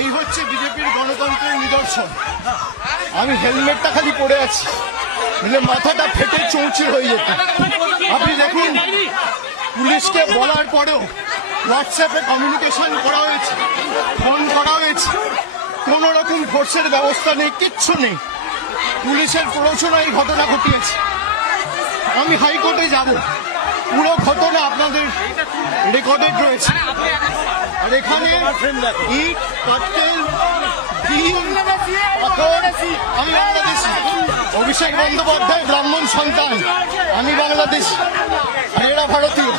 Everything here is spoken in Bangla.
এই হচ্ছে বিজেপির গণতন্ত্রের নিদর্শন। আমি হেলমেটটা খালি পরে আছি, মানে মাথাটা ফেটে চৌচির হয়ে যেত। আপনি দেখুন, পুলিশকে বলার পরেও হোয়াটসঅ্যাপে কমিউনিকেশন করা হয়েছে, ফোন করা হয়েছে, কোন রকম ফোর্সের ব্যবস্থা নেই, কিচ্ছু নেই। পুলিশের প্ররোচনায় এই ঘটনা ঘটিয়েছে। আমি হাইকোর্টে যাব, পুরো ঘটনা আপনাদের রেকর্ডেড রয়েছে। আর এখানে ইট, কাটতেল, আমি বাংলাদেশি, অভিষেক বন্দ্যোপাধ্যায় ব্রাহ্মণ সন্তান, আমি বাংলাদেশি, আর এরা ভারতীয়।